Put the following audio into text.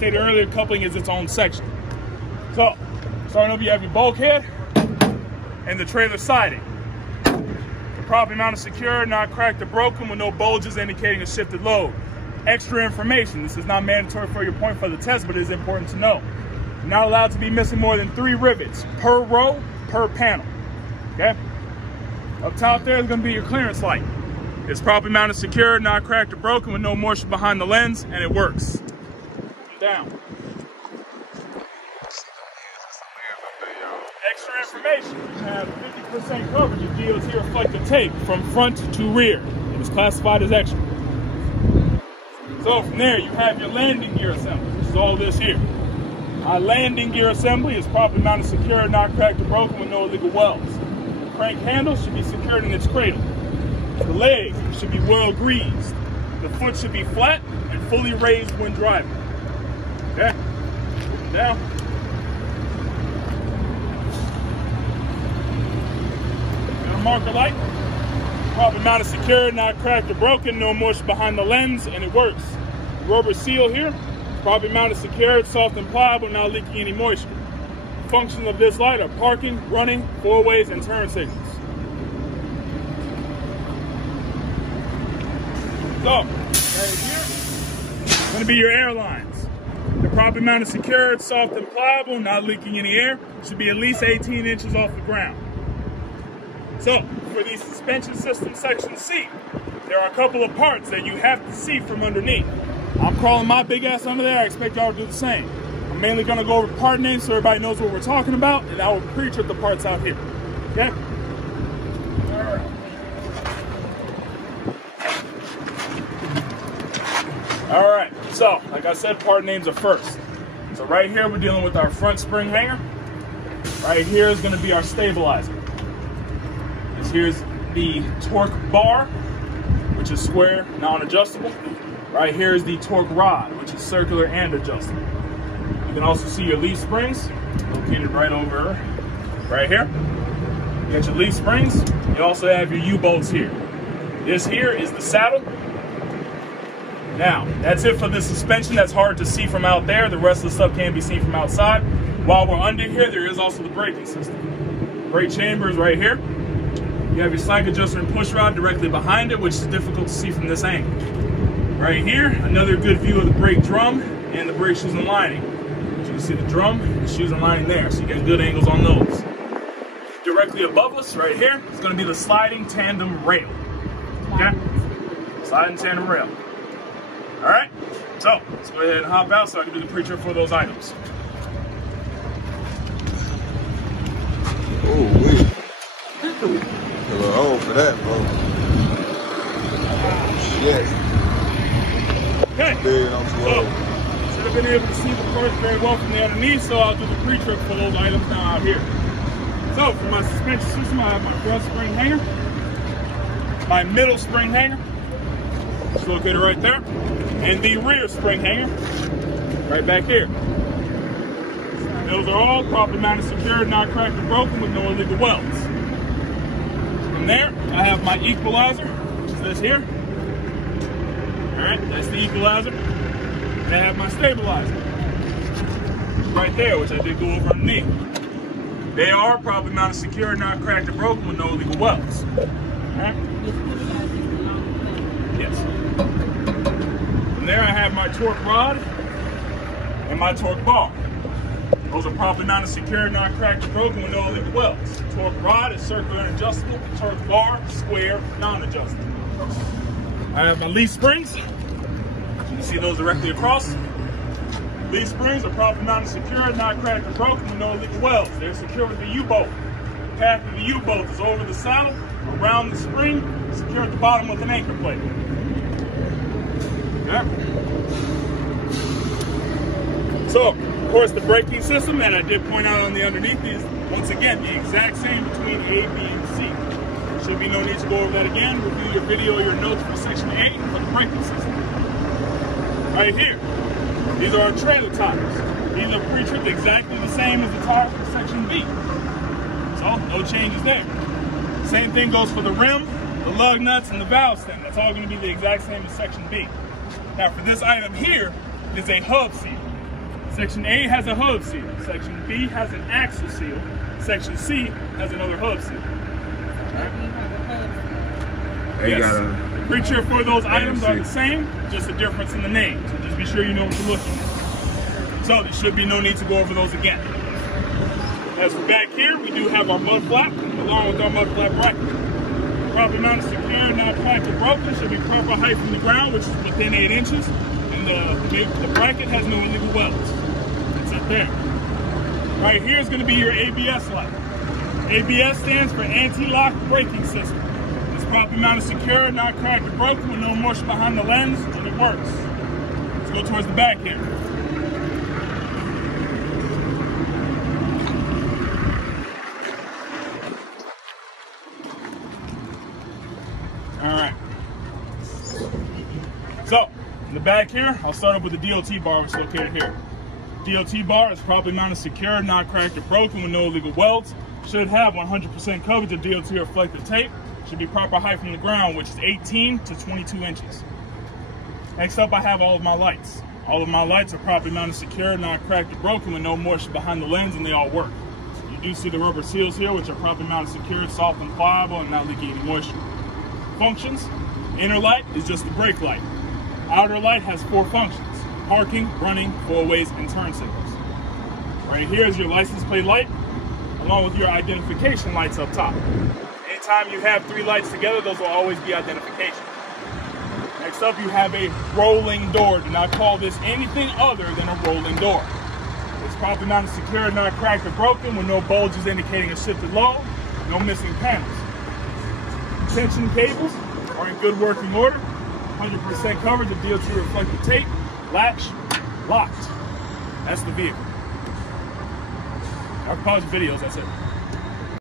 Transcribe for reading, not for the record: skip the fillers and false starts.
stated earlier, coupling is its own section. So, starting up, you have your bulkhead and the trailer siding. Properly mounted, secure, not cracked or broken, with no bulges indicating a shifted load. Extra information, this is not mandatory for your point for the test, but it is important to know. You're not allowed to be missing more than 3 rivets per row, per panel, okay? Up top there is gonna be your clearance light. It's properly mounted, secure, not cracked or broken, with no moisture behind the lens, and it works. Down. Extra information, you have 50% coverage of DOT reflective tape from front to rear. It is classified as extra. So from there, you have your landing gear assembly, which is all this here. Our landing gear assembly is properly mounted, secure, not cracked or broken, with no illegal welds. The crank handle should be secured in its cradle. The leg should be well greased. The foot should be flat and fully raised when driving. Okay, down. Marker light, properly mounted, secure, not cracked or broken, no moisture behind the lens, and it works. Rubber seal here, properly mounted, secured, soft and pliable, not leaking any moisture. Functions of this light are parking, running, four-ways, and turn signals. So, right here is going to be your airlines. They're properly mounted, secured, soft and pliable, not leaking any air. Should be at least 18 inches off the ground. So, for the suspension system section C, there are a couple of parts that you have to see from underneath. I'm crawling my big ass under there. I expect y'all to do the same. I'm mainly going to go over part names so everybody knows what we're talking about, and I will pre-trip the parts out here. Okay? Alright. Alright, so, like I said, part names are first. So right here, we're dealing with our front spring hanger. Right here is going to be our stabilizer. Here's the torque bar, which is square, non-adjustable. Right here is the torque rod, which is circular and adjustable. You can also see your leaf springs, located right over right here. You got your leaf springs. You also have your U-bolts here. This here is the saddle. Now, that's it for the suspension. That's hard to see from out there. The rest of the stuff can be seen from outside. While we're under here, there is also the braking system. Brake chamber is right here. You have your slack adjuster and push rod directly behind it, which is difficult to see from this angle. Right here, another good view of the brake drum and the brake shoes and lining. You can see the drum, the shoes and lining there, so you get good angles on those. Directly above us, right here, is going to be the sliding tandem rail. Okay? Sliding tandem rail. All right, so let's go ahead and hop out so I can do the pre-trip for those items. Oh, wait. A little old for that, bro. Shit. Okay. So, should have been able to see the parts very well from the underneath, so I'll do the pre-trip for those items now out here. So, for my suspension system, I have my front spring hanger, my middle spring hanger, it's located right there, and the rear spring hanger, right back here. Those are all properly mounted, secured, not cracked or broken, with no illegal welds. From there, I have my equalizer, which is this here. All right, that's the equalizer. And I have my stabilizer, right there, which I did go over underneath. They are properly mounted, secured, not cracked or broken, with no illegal welds. All right. Yes. From there, I have my torque rod and my torque bar. Those are properly mounted, secured, not cracked or broken, with no illegal welds. The torque rod is circular and adjustable. The torque bar, square, non-adjustable. I have my leaf springs. You can see those directly across. Leaf springs are properly mounted, secured, not cracked or broken, with no illegal welds. They're secure with the U-bolt. The path of the U-bolt is over the saddle, around the spring, secure at the bottom with an anchor plate. Okay. So, of course, the braking system that I did point out on the underneath is, once again, the exact same between A, B, and C. There should be no need to go over that again. Review your video, your notes for section A for the braking system. Right here, these are our trailer tires. These are pre-tripped exactly the same as the tires for section B. So, no changes there. Same thing goes for the rim, the lug nuts, and the valve stem. That's all going to be the exact same as section B. Now, for this item here, it is a hub seal. Section A has a hub seal. Section B has an axle seal. Section C has another hub seal. Yes. The creature for those items are the same, just a difference in the name. So just be sure you know what you're looking at. So there should be no need to go over those again. As for back here, we do have our mud flap along with our mud flap bracket. Proper mounted, secure, not cracked or broken. Should be proper height from the ground, which is within 8 inches. And the bracket has no illegal welds. It's up there. Right here is going to be your ABS light. ABS stands for anti-lock braking system. It's properly mounted, secure, not cracked or broken, with no motion behind the lens, and it works. Let's go towards the back here. All right. So, in the back here, I'll start up with the DOT bar, which is located here. DOT bar is properly mounted, secure, not cracked or broken, with no illegal welds. Should have 100% coverage of DOT reflective tape. Should be proper height from the ground, which is 18 to 22 inches. Next up, I have all of my lights. All of my lights are properly mounted, secure, not cracked or broken, with no moisture behind the lens, and they all work. You do see the rubber seals here, which are properly mounted, secure, soft and pliable, and not leaking any moisture. Functions: inner light is just the brake light. Outer light has 4 functions: parking, running, four-ways, and turn signals. Right here is your license plate light, along with your identification lights up top. Anytime you have 3 lights together, those will always be identification. Next up, you have a rolling door. Do not call this anything other than a rolling door. It's properly mounted, secure, not cracked or broken, with no bulges indicating a shifted load, no missing panels. Tension cables are in good working order. 100% coverage of DOT reflective tape. Latch locked. That's the vehicle. I'll pause the videos, that's it.